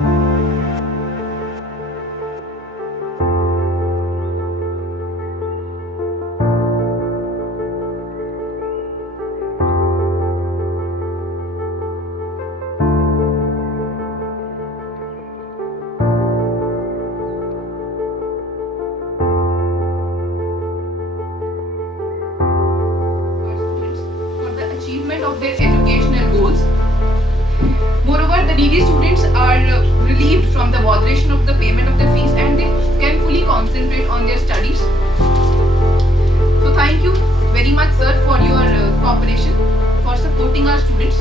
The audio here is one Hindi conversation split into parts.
Of their educational goals. Moreover, the needy students are relieved from the botheration of the payment of the fees and they can fully concentrate on their studies. So thank you very much, sir, for your cooperation, for supporting our students.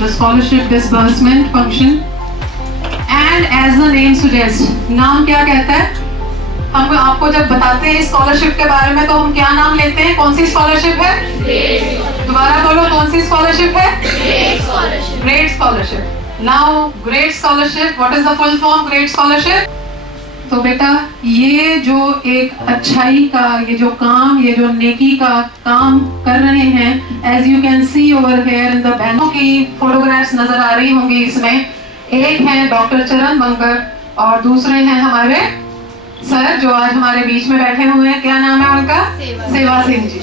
The scholarship disbursement function, and as the name suggests, नाम क्या कहता है? हम आपको जब बताते हैं स्कॉलरशिप के बारे में तो हम क्या नाम लेते हैं? कौन सी स्कॉलरशिप है? दोबारा बोलो, कौन सी स्कॉलरशिप है? Grade scholarship. Now grade scholarship, what is the full form grade scholarship? तो बेटा ये जो एक अच्छाई का ये जो काम, ये जो नेकी का काम कर रहे हैं, as you can see over here in the banner की फोटोग्राफ्स नजर आ रही होंगी इसमें। एक है डॉक्टर चरण बंकर और दूसरे हैं हमारे सर जो आज हमारे बीच में बैठे हुए हैं। क्या नाम है उनका? सेवा सिंह जी।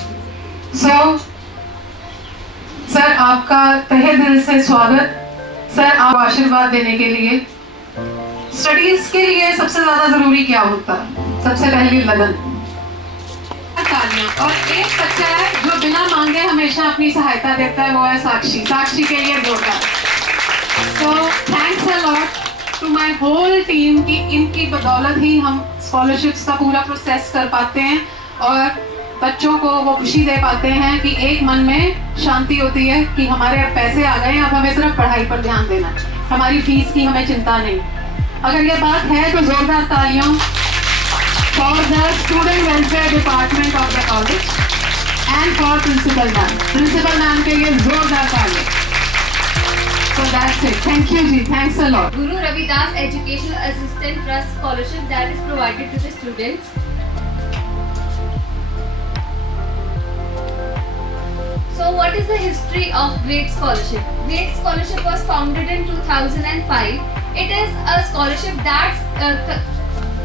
सर आपका तहे दिल से स्वागत। सर आप आशीर्वाद देने के लिए, स्टडीज के लिए सबसे ज्यादा जरूरी क्या होता है? सबसे पहली लगन। और एक बच्चा है जो बिना मांगे हमेशा अपनी सहायता देता है, वो है साक्षी। साक्षी के लिए जोरदार। So thanks a lot to my whole team कि इनकी बदौलत ही हम स्कॉलरशिप्स का पूरा प्रोसेस कर पाते हैं और बच्चों को वो खुशी दे पाते हैं कि एक मन में शांति होती है कि हमारे अब पैसे आ गए, अब हमें सिर्फ पढ़ाई पर ध्यान देना, हमारी फीस की हमें चिंता नहीं। अगर ये बात है तो जोरदार तालियों for the student welfare department of the college and for principal ma'am. Principal ma'am के लिए जोरदार तालियां। So that's it. Thank you ji. Thanks a lot. Guru Ravidas Educational Assistant Trust Scholarship that is provided to the students. So what is the history of GRADE Scholarship? GRADE Scholarship was founded in 2005. It is a scholarship that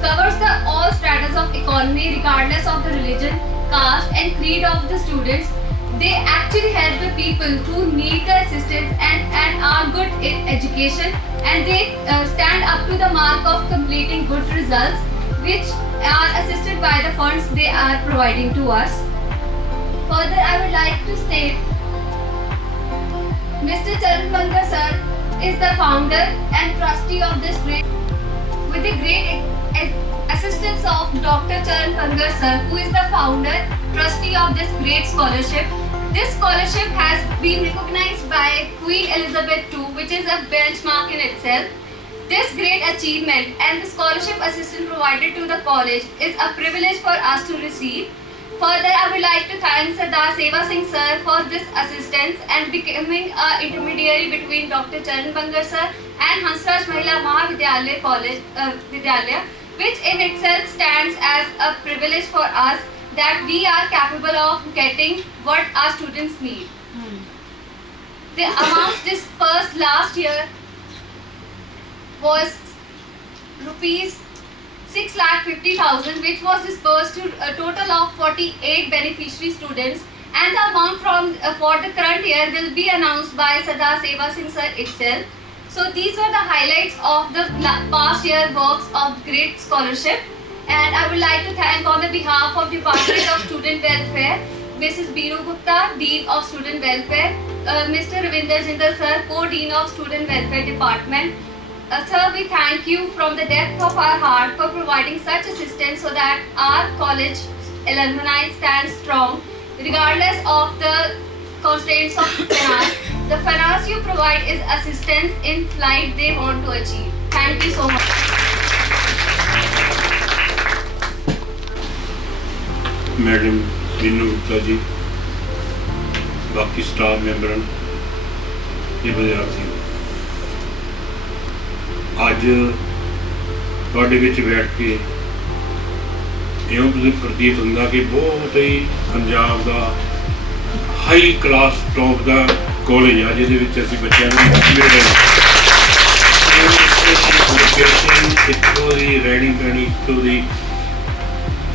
covers the all stratas of economy regardless of the religion, caste and creed of the students. They actually help the people who need the assistance and are good in education, and they stand up to the mark of completing good results which are assisted by the funds they are providing to us. Further, I would like to state Mr. Charan Bankar sir is the founder and trustee of this grade. With the great assistance of Dr. Charan Bankar sir, who is the founder, trustee of this great scholarship, this scholarship has been recognized by Queen Elizabeth II, which is a benchmark in itself. This great achievement and the scholarship assistance provided to the college is a privilege for us to receive. Further, I would like to thank Sardar Seva Singh sir for this assistance and becoming an intermediary between Dr. Charan Bankar sir and Hansraj Mahila Mahavidyalaya College, Vidyalaya, which in itself stands as a privilege for us that we are capable of getting what our students need. The amount dispersed last year was rupees 6,50,000, which was dispersed to a total of 48 beneficiary students, and the amount from for the current year will be announced by Sardar Seva Singh sir itself. So these were the highlights of the past year works of GRADE Scholarship, and I would like to thank on the behalf of Department of Student Welfare, Mrs. Beenu Gupta, Dean of Student Welfare, Mr. Ravinder Jindal sir, Co-Dean of Student Welfare Department, Sir, we thank you from the depth of our heart for providing such assistance so that our college alumni stand strong regardless of the constraints of finance. The finance you provide is assistance in flight they want to achieve. Thank you so much. Madam Meenu Gupta ji, बाकी स्टाफ मैंबर, ये विद्यार्थी अज तुहाडे विच बैठ के इउं प्रतीत हुंदा कि बहुत ही पंजाब का हाई क्लास टॉप का कॉलेज आ जिहदे विच असीं बच्चों को इत्थों दी रहनी कहनी, इत्थों दी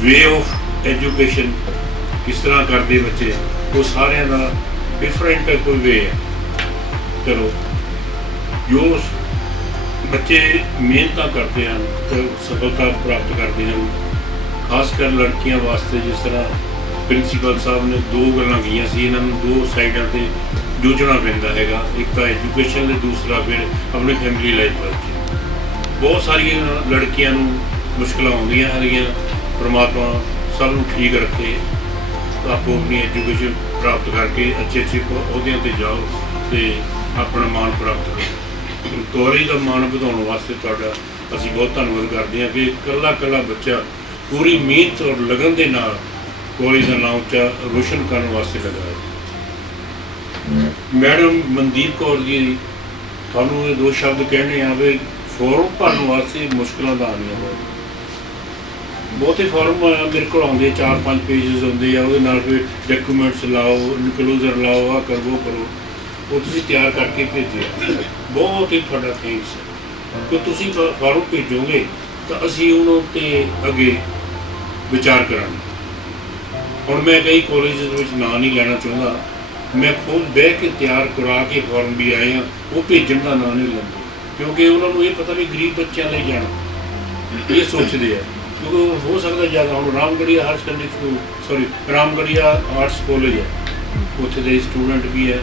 वे ऑफ एजुकेशन किस तरह करते बच्चे, वो सारे का डिफरेंट कोई वे है। चलो जो बच्चे मेहनत करते हैं तो सफलता प्राप्त करते हैं, खासकर लड़कियां वास्ते। जिस तरह प्रिंसीपल साहब ने दो गल्लां कीयां सी, इन्हां दो साइडां ते जूझना पैंदा हैगा, एक तो एजुकेशन ते दूसरा फिर अपनी फैमिली लाइफ वास्ते। बहुत सारियां लड़कियां नूं मुश्किलां आउंदियां हैगियां, परमात्मा सब नूं ठीक रखे, आपो अपनी एजुकेशन प्राप्त करके अच्छे अच्छे अहुदियां ते जाओ तो अपना मान प्राप्त करो। कॉलेज का मान बढ़ाने वास्ते तुहाडा असीं बहुत धन्नवाद करते हैं कि कल्ला कल्ला बच्चा पूरी मेहनत और लगन के नाल कॉलेज का नाम उच्चा रोशन करने वास्ते लगा है। मैडम मनदीप कौर जी, थानू ये दो शब्द कहने हैं भी फॉर्म भरने वास्ते मुश्किलों का आनियां बहुते फॉर्म मेरे को आते 4-5 पेजेस होंगे, वो फिर डॉक्यूमेंट्स लाओ, इनकलूजर लाओ, आ करो वो करो, वो तुसीं तैयार करके भेजे। बहुत ही थोड़ा थैंक्स है कि तुसीं फॉर्म भेजोगे तो असीं उन्होंने अगे विचार करांगे। और मैं कई कॉलेज ना नहीं लेना चाहता, मैं खुद बह के तैयार करा के फॉर्म भी आए हैं, वो भेजन का ना नहीं लेंगे क्योंकि उन्होंने ये पता भी गरीब बच्चों ले जाना ये सोचते हैं। क्योंकि हो सकता ज़्यादा हम Ramgarhia higher secondary school sorry Ramgarhia arts college है, उत्थे दे स्टूडेंट भी है,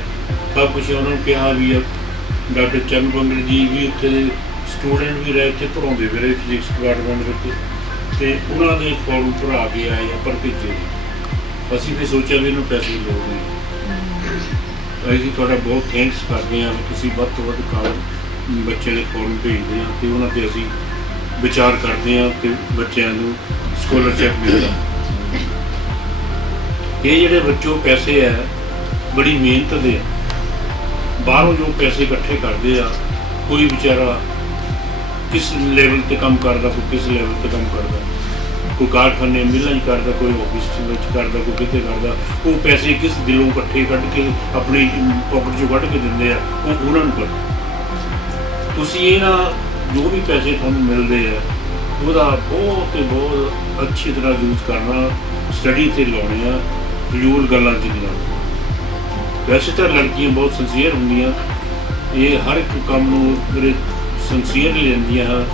सब कुछ उन्होंने कहा भी है। डॉक्टर चरण पंगर जी भी उत्थे स्टूडेंट भी रहे थे, पढ़ाते भी रहे फिजिक्स डिपार्टमेंट तो उन्होंने फॉर्म भरा के आए हैं पर भेजे। असीं भी सोचा भी इन्होंने पैसे की लोड़ नहीं। असीं तुहाडा बहुत थैंक्स करते हैं कि तुसीं वध तो वध काम बच्चों के फॉर्म भेजते हैं तो उन्होंने असीं विचार करते हैं कि बच्चों को स्कॉलरशिप मिलता। ये जोड़े बच्चों पैसे है बड़ी मेहनत दे, बाहरों जो पैसे इकट्ठे करते हैं, कोई बेचारा किस लेवल पर काम करता, कोई किस लेवल पर काम करता, कोई कारखाने मिलों करता, कोई ऑफिस करता, कोई कितने करता, वो पैसे किस दिलों इकट्ठे कढ़ के अपनी पॉकेट चों कढ़ के देंगे, वो उन्होंने पता। तुसीं ये ना जो भी पैसे थानू मिलते हैं वह बहुत अच्छी तरह यूज करना, स्टडी से लाने, फजूल गल्लां च नहीं लाना। वैसे तो लड़कियां बहुत सिंसीयर होंदियां, ये हर एक काम मेरे सिंसीयर लेंदियां हैं,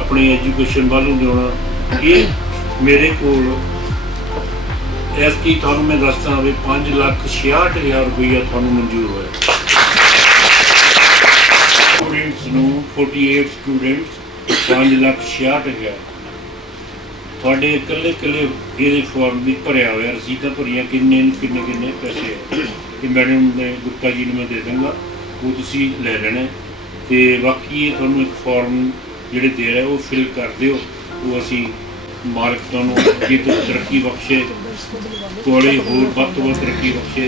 अपनी एजुकेशन वालों जोना। ये मेरे को ऐसी थानू मैं दसदा भी 5,66,000 रुपया थानू मंजूर होया। स्टूडेंट्स नूं 48 स्टूडेंट्स 5,66,000 थोड़े कल्ले कल्ले ये फॉर्म भी भरया हुआ, रसीदा भरिया किन्ने किन्ने पैसे है। ये मैडम ने गुप्ता जी ने मैं दे दूँगा, वो तुसीं ले लेना। तो बाकी ये थोड़ा एक फॉर्म जोड़े दे रहा है वो फिल कर दिओ, वो असी मालक तुहानूं अगे तो तरक्की बख्शे, कॉलेज होर वध तो वध तरक्की बख्शे,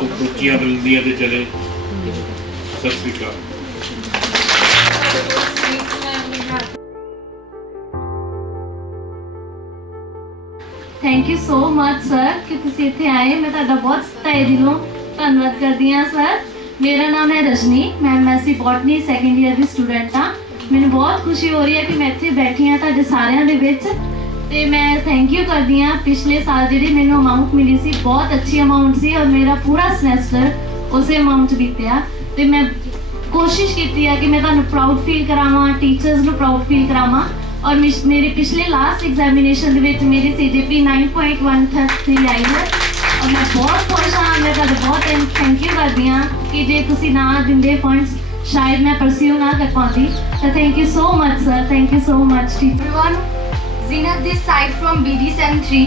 उच्चियां बुलंदियां ते चले। सत श्री अकाल। Thank you so much sir कि तुसीं इत्थे आए। मैं तुहाडा बहुत तहे दिलों धन्नवाद करदी हाँ सर। मेरा नाम है रजनी, मैं MSc बॉटनी सैकेंड ईयर की स्टूडेंट हाँ। मैंने बहुत खुशी हो रही है कि मैं इत्थे बैठी हाँ तुहाडे सारिਆਂ ਦੇ ਵਿੱਚ ਤੇ मैं थैंक यू करदी हाँ। पिछले साल ਜਿਹੜੀ ਮੈਨੂੰ अमाउंट मिली सी बहुत अच्छी अमाउंट सी और मेरा पूरा समैसटर उस अमाउंट बीतिया ਤੇ मैं कोशिश की है कि मैं तुहानूं प्राउड फील करावां, टीचर्स नूं प्राउड फील करावां। और मेरे पिछले लास्ट एग्जामिनेशन मेरी CGP 9.133 आई है और मैं बहुत खुश हाँ। मैं तुहाडा बहुत थैंक यू करदी हाँ कि जे तुसीं ना दिंदे फंड्स शायद मैं परस्यू ना कर पाती। तो thank you so much sir, thank you so much teacher. Everyone, Zinat this side from BD73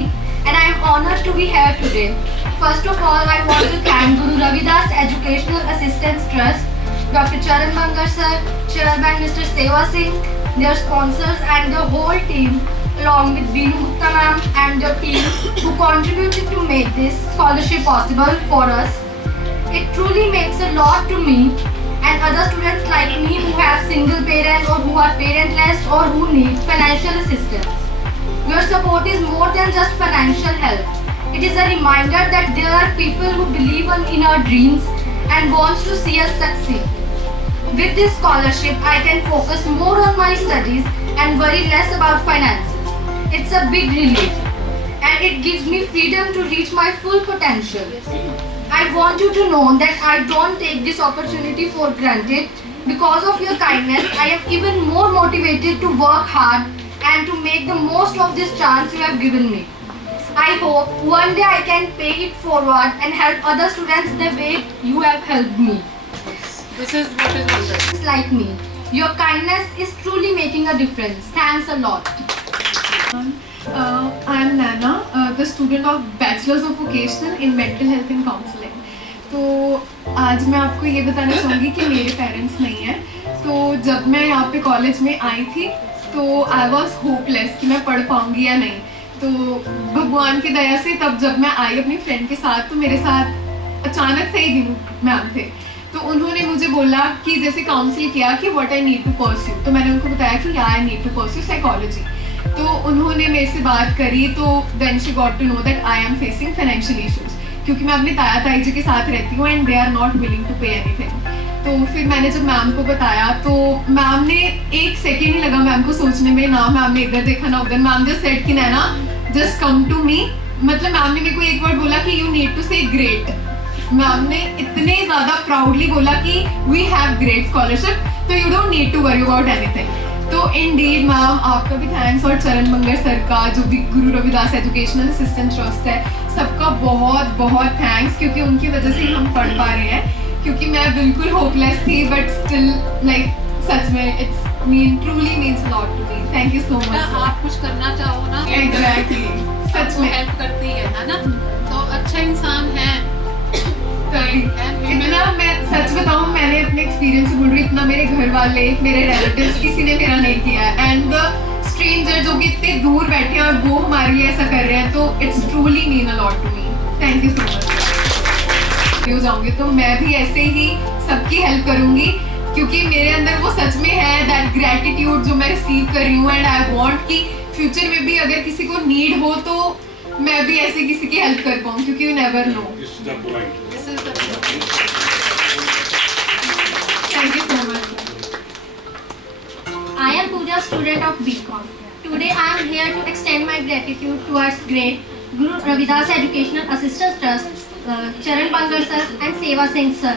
and I am honored to be here today. First of all, I want to thank Guru Ravidas Educational Assistance Trust, Dr. Charan Bangar sir, Chairman Mr. Seva Singh, their sponsors and the whole team along with Binu Gupta ma'am and the team who contributed to make this scholarship possible for us. It truly makes a lot to me and other students like me who have single parents or who are parentless or who need financial assistance. Your support is more than just financial help. It is a reminder that there are people who believe in our dreams and wants to see us succeed. With this scholarship, I can focus more on my studies and worry less about finances. It's a big relief and it gives me freedom to reach my full potential. I want you to know that I don't take this opportunity for granted. Because of your kindness, I am even more motivated to work hard and to make the most of this chance you have given me. I hope one day I can pay it forward and help other students the way you have helped me. This is what is wonderful. Just like me, your kindness is truly making a difference. Thanks a lot. I am Nana, the student of Bachelor's of Vocational in Mental Health and Counseling. तो आज मैं आपको ये बताना चाहूँगी कि मेरे पेरेंट्स नहीं हैं। तो जब मैं यहाँ पे कॉलेज में आई थी तो आई वॉज होपलेस कि मैं पढ़ पाऊँगी या नहीं। तो भगवान की दया से तब जब मैं आई अपनी फ्रेंड के साथ तो मेरे साथ अचानक से ही बिनू मैम थे। तो उन्होंने मुझे बोला कि जैसे काउंसिल किया कि what I need to pursue. तो मैंने उनको बताया कि I need to pursue psychology. तो उन्होंने मेरे से बात करी तो then she got to know that I am facing financial issues, क्योंकि मैं अपने ताया ताई जी के साथ रहती हूँ and they are not willing to pay anything. तो फिर मैंने जब मैम को बताया तो मैम ने एक सेकेंड ही लगा मैम को सोचने में, ना मैम ने इधर देखा ना उधर। मैम जस्ट सेड कि नैना जस्ट कम टू मी। मतलब मैम ने मेरे को एक वर्ड बोला कि you need to say great. Ma'am ने इतने ज़्यादा प्राउडली बोला कि वी हैव ग्रेट स्कॉलरशिप, तो you don't need to worry about anything. तो इंडीड मैम आपका भी थैंक्स, और चरण बंगर सर का जो भी Guru Ravidas educational assistant trust है, सबका बहुत बहुत थैंक्स, क्योंकि उनकी वजह से ही हम पढ़ पा रहे हैं। क्योंकि मैं बिल्कुल होपलेस थी बट स्टिल लाइक सच में it's mean truly means lot to me. Thank you so much. आप कुछ करना चाहो ना, एग्जैक्टली सच में हेल्प करती है ना, तो अच्छा इंसान है। इतना मैं सच बताऊं, मैंने अपने एक्सपीरियंस से बोल रही, इतना मेरे घर वाले मेरे रिलेटिव्स किसी ने मेरा नहीं किया। एंड द स्ट्रेंजर जो कि इतने दूर बैठे हैं और वो हमारे लिए ऐसा कर रहे हैं, तो it's truly mean a lot to me. Thank you so much. हो जाऊंगी तो मैं भी ऐसे ही सबकी हेल्प करूंगी, क्योंकि मेरे अंदर वो सच में है दैट ग्रेटिट्यूड जो मैं रिसीव कर रही हूँ। एंड आई वांट कि फ्यूचर में भी अगर किसी को नीड हो तो मैं भी ऐसे किसी की हेल्प कर पाऊँ, क्योंकि you never know. Thank you so much. I am Pooja, student of BCom. Today I am here to extend my gratitude towards great Guru Ravidas Educational Assistance Trust, Charan Bangar sir and Seva Singh sir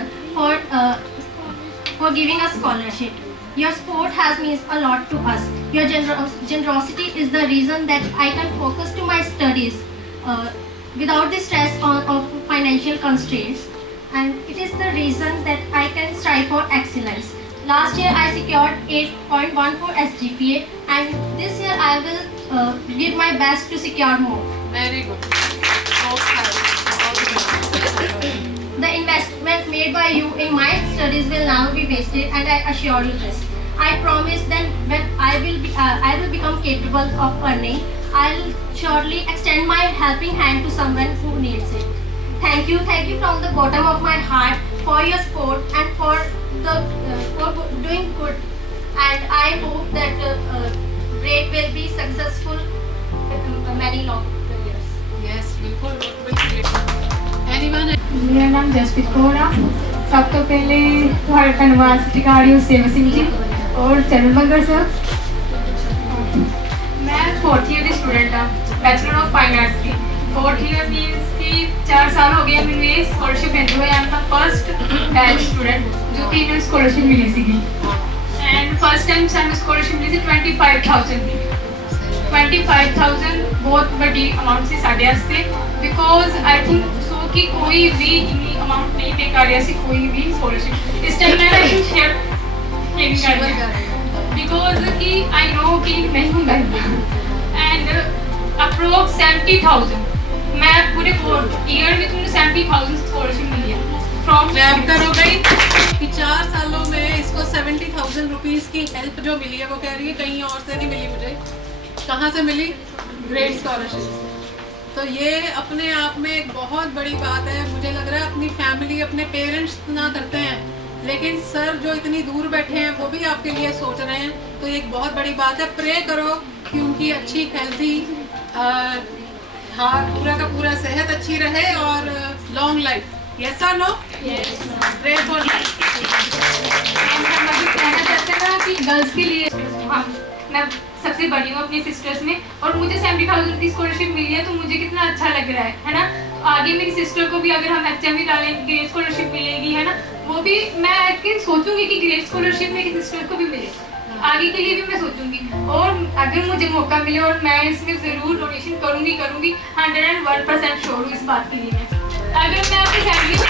for giving us scholarship. Your support has meant a lot to us. Your generosity is the reason that I can focus to my studies without the stress of financial constraints. And it is the reason that I can strive for excellence. Last year I secured 8.14 SGPA and this year I will give my best to secure more. Very good. The investment made by you in my studies will never be wasted, and I assure you this. I promise that when I will become capable of earning, I'll surely extend my helping hand to someone who needs it. Thank you from the bottom of my heart for your support and for doing good. And I hope that grade will be successful many long years. Yes, बिल्कुल। Anyone? मेरा नाम जसप्रीत कौर है। सब तो पहले तुम्हारे धन्यवाद सत्कार सेवा सिंह जी और चरण बंगर सर। मैं 4th ईयर की स्टूडेंट हाँ, बैचलर ऑफ फाइन आर्ट्स की। 4th ईयर मीन्स कि 4 साल हो गए मैंने स्कॉलरशिप लेते हुए। I am the first batch student जो कि इन्हें स्कॉलरशिप मिली सी। एंड फर्स्ट टाइम सानू स्कॉलरशिप मिली थी 25,000 की। 25,000 बहुत बड़ी अमाउंट सी साढ़े वास्ते, बिकॉज आई थिंक सो कि कोई भी इन्नी अमाउंट नहीं पे कर रहा सी कोई भी स्कॉलरशिप इस टाइम। मैं शेयर कि नहीं होगा एंड अप्रोक्स 70,000 मैं पूरे 4 ईयर में तुमने 70,000 स्कॉलरशिप मिली है फ्रॉम क्लैप करो भाई कि 4 सालों में इसको 70,000 रुपीज़ की हेल्प जो मिली है वो कह रही है कहीं और से नहीं मिली मुझे। कहाँ से मिली? Great scholarship. तो ये अपने आप में एक बहुत बड़ी बात है। मुझे लग रहा है अपनी फैमिली, अपने पेरेंट्स ना करते हैं, लेकिन सर जो इतनी दूर बैठे हैं वो भी आपके लिए सोच रहे हैं, तो ये एक बहुत बड़ी बात है। प्रे करो कि उनकी अच्छी हेल्थी हाँ पूरा का पूरा सेहत अच्छी रहे और लॉन्ग लाइफ। यस और नो? Pray for life. हम अभी कहना चाहते हैं ना कि गर्ल्स के लिए मैं सबसे बड़ी हूँ अपनी सिस्टर्स में और मुझे 70,000 की स्कॉलरशिप मिली है तो मुझे कितना अच्छा लग रहा है ना। तो आगे मेरी सिस्टर को भी अगर हम HM डालेंगे ग्रेट स्कॉलरशिप मिलेगी है ना, वो भी मैं आगे सोचूंगी कि ग्रेट स्कॉलरशिप मेरी सिस्टर को भी मिले, आगे के लिए भी मैं सोचूंगी। और अगर मुझे मौका मिले और मैं इसमें ज़रूर डोनेशन करूँगी 101% श्योर हूँ इस बात के लिए। मैं अगर मैं अपनी फैमिली में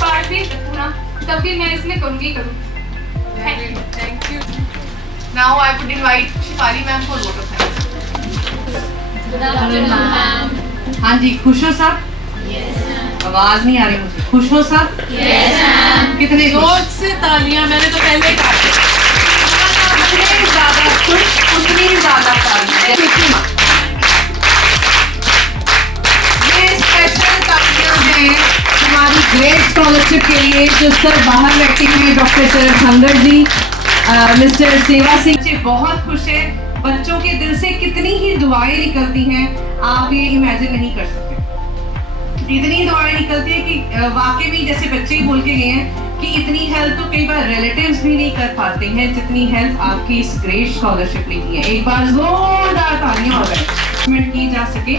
पार्ट भी पूरा तब भी मैं इसमें करूँगी। Thank you. Now I would invite Shifali ma'am for vote of thanks. हाँ जी, खुश हो सब? आवाज नहीं आ रही मुझे। खुश हो सब? कितने जोर से तालियां, मैंने तो पहले ही कहा जितने ज्यादा खुश उतनी ज्यादा तालियां। ये स्पेशल तालियां हैं हमारी ग्रेट स्कॉलरशिप के लिए जो सर बाहर बैठे हैं, डॉक्टर चरण भंगर जी, मिस्टर सेवा सिंह जी। बहुत खुश है। बच्चों के दिल से कितनी ही दुआएं निकलती हैं, आप ये इमेजिन नहीं कर सकते। इतनी दुआएं निकलती है कि वाकई में जैसे बच्चे ही बोल के गए हैं कि इतनी हेल्प तो कई बार रिलेटिव्स भी नहीं कर पाते हैं जितनी हेल्प आपकी इस ग्रेट स्कॉलरशिप ने की है। एक बार जोरदार तालियां हो गए की जा सके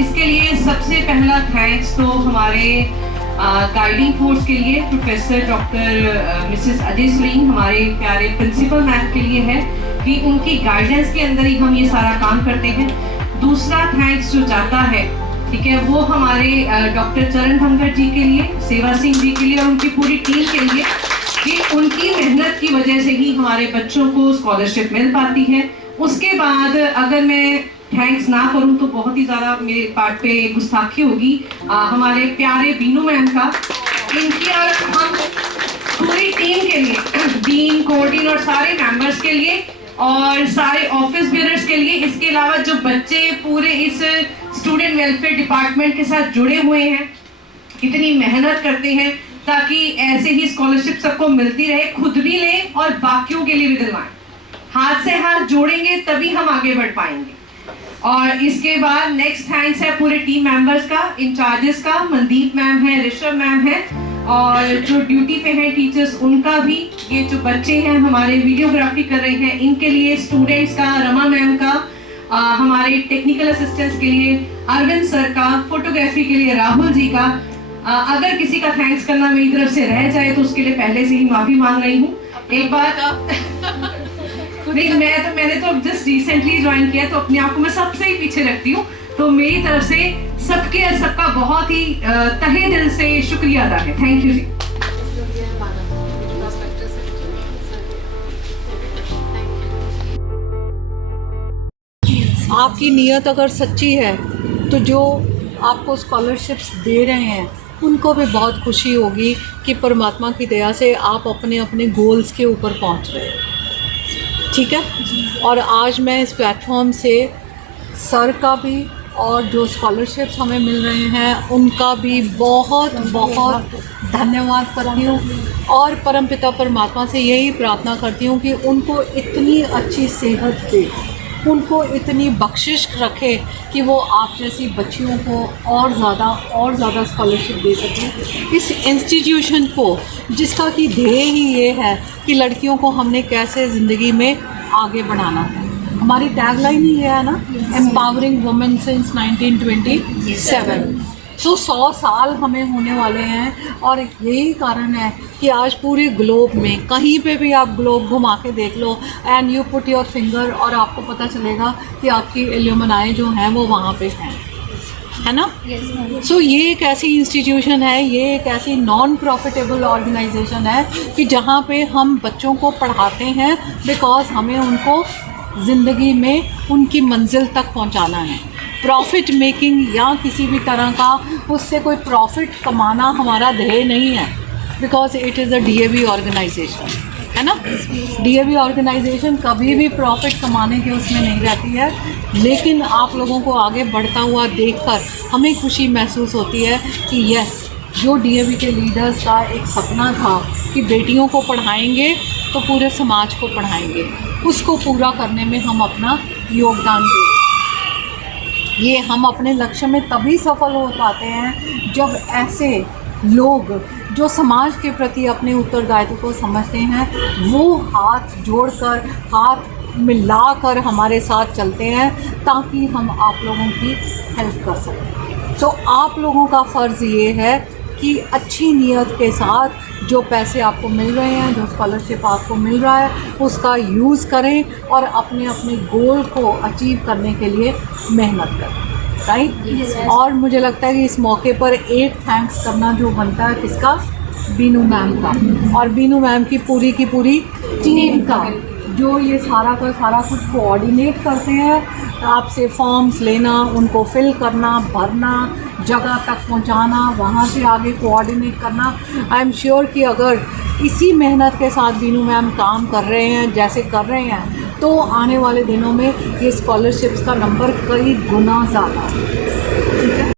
इसके लिए। सबसे पहला थैंक्स तो हमारे गाइडिंग फोर्स के लिए professor doctor Mrs Ajay Singh, हमारे प्यारे प्रिंसिपल मैम के लिए है कि उनकी गाइडेंस के अंदर ही हम ये सारा काम करते हैं। दूसरा थैंक्स जो जाता है, ठीक है, वो हमारे डॉक्टर चरण भंगर जी के लिए, सेवा सिंह जी के लिए और उनकी पूरी टीम के लिए कि उनकी मेहनत की वजह से ही हमारे बच्चों को स्कॉलरशिप मिल पाती है। उसके बाद अगर मैं थैंक्स ना करूं तो बहुत ही ज़्यादा मेरे पार्ट पे गुस्ताखी होगी हमारे प्यारे बीनू मैम का, इनकी और हम पूरी टीम के लिए, डीन, कोऑर्डिनेटर और सारे मेंबर्स के लिए और सारे ऑफिस बेयरर्स के लिए। इसके अलावा जो बच्चे पूरे इस स्टूडेंट वेलफेयर डिपार्टमेंट के साथ जुड़े हुए हैं, इतनी मेहनत करते हैं ताकि ऐसे ही स्कॉलरशिप सबको मिलती रहे, खुद भी लें और बाकियों के लिए भी दिलवाएं। हाथ से हाथ जोड़ेंगे तभी हम आगे बढ़ पाएंगे। और इसके बाद नेक्स्ट थैंक्स है पूरे टीम मेंबर्स का, इंचार्जेस का, मनदीप मैम है, ऋषभ मैम है और जो ड्यूटी पे हैं टीचर्स उनका भी, ये जो बच्चे हैं हमारे वीडियोग्राफी कर रहे हैं इनके लिए, स्टूडेंट्स का, रमा मैम का, हमारे टेक्निकल असिस्टेंट्स के लिए अरविंद सर का, फोटोग्राफी के लिए राहुल जी का। अगर किसी का थैंक्स करना मेरी तरफ से रह जाए तो उसके लिए पहले से ही माफी मांग रही हूँ। एक बार नहीं, मैंने तो जस्ट रिसेंटली ज्वाइन किया तो अपने आप को मैं सबसे ही पीछे रखती हूँ, तो मेरी तरफ से सबका बहुत ही तहे दिल से शुक्रिया अदा है। थैंक यू जी। आपकी नीयत अगर सच्ची है तो जो आपको स्कॉलरशिप्स दे रहे हैं उनको भी बहुत खुशी होगी कि परमात्मा की दया से आप अपने अपने गोल्स के ऊपर पहुंच रहे हैं। ठीक है, और आज मैं इस प्लेटफॉर्म से सर का भी और जो स्कॉलरशिप्स हमें मिल रहे हैं उनका भी बहुत बहुत धन्यवाद करती हूँ और परमपिता परमात्मा से यही प्रार्थना करती हूँ कि उनको इतनी अच्छी सेहत दे, उनको इतनी बख्शिश रखे कि वो आप जैसी बच्चियों को और ज़्यादा स्कॉलरशिप दे सकें। इस इंस्टीट्यूशन को जिसका कि ध्येय ही ये है कि लड़कियों को हमने कैसे ज़िंदगी में आगे बढ़ाना है। हमारी टैगलाइन ही ये है ना, एम्पावरिंग वुमेन सिंस 1927। तो 100 साल हमें होने वाले हैं और यही कारण है कि आज पूरे ग्लोब में कहीं पे भी आप ग्लोब घुमा के देख लो and you put your finger और आपको पता चलेगा कि आपकी एल्यूमनाई जो हैं वो वहाँ पे हैं। है ना? सो ये एक ऐसी इंस्टीट्यूशन है, ये एक ऐसी नॉन प्रॉफिटेबल ऑर्गेनाइजेशन है कि जहाँ पे हम बच्चों को पढ़ाते हैं बिकॉज हमें उनको ज़िंदगी में उनकी मंजिल तक पहुँचाना है। प्रॉफिट मेकिंग या किसी भी तरह का उससे कोई प्रॉफिट कमाना हमारा ध्येय नहीं है, because it is a DAV organisation, है ना? DAV ऑर्गेनाइजेशन कभी भी प्रॉफिट कमाने के उसमें नहीं रहती है, लेकिन आप लोगों को आगे बढ़ता हुआ देखकर हमें खुशी महसूस होती है कि यस, जो DAV के लीडर्स का एक सपना था कि बेटियों को पढ़ाएंगे तो पूरे समाज को पढ़ाएंगे, उसको पूरा करने में हम अपना योगदान दें। ये हम अपने लक्ष्य में तभी सफल हो पाते हैं जब ऐसे लोग जो समाज के प्रति अपने उत्तरदायित्व को समझते हैं वो हाथ जोड़कर, हाथ मिलाकर हमारे साथ चलते हैं ताकि हम आप लोगों की हेल्प कर सकें। तो आप लोगों का फ़र्ज़ ये है कि अच्छी नीयत के साथ जो पैसे आपको मिल रहे हैं, जो स्कॉलरशिप आपको मिल रहा है, उसका यूज़ करें और अपने अपने गोल को अचीव करने के लिए मेहनत करें, राइट? और मुझे लगता है कि इस मौके पर एक थैंक्स करना जो बनता है किसका? बीनू मैम का, और बीनू मैम की पूरी टीम का, जो ये सारा का सारा कुछ कोऑर्डिनेट करते हैं। आपसे फॉर्म्स लेना, उनको फिल करना, भरना, जगह तक पहुंचाना, वहाँ से आगे कोऑर्डिनेट करना। आई एम श्योर कि अगर इसी मेहनत के साथ बीनू मैम काम कर रहे हैं जैसे कर रहे हैं तो आने वाले दिनों में ये स्कॉलरशिप्स का नंबर कई गुना ज़्यादा है।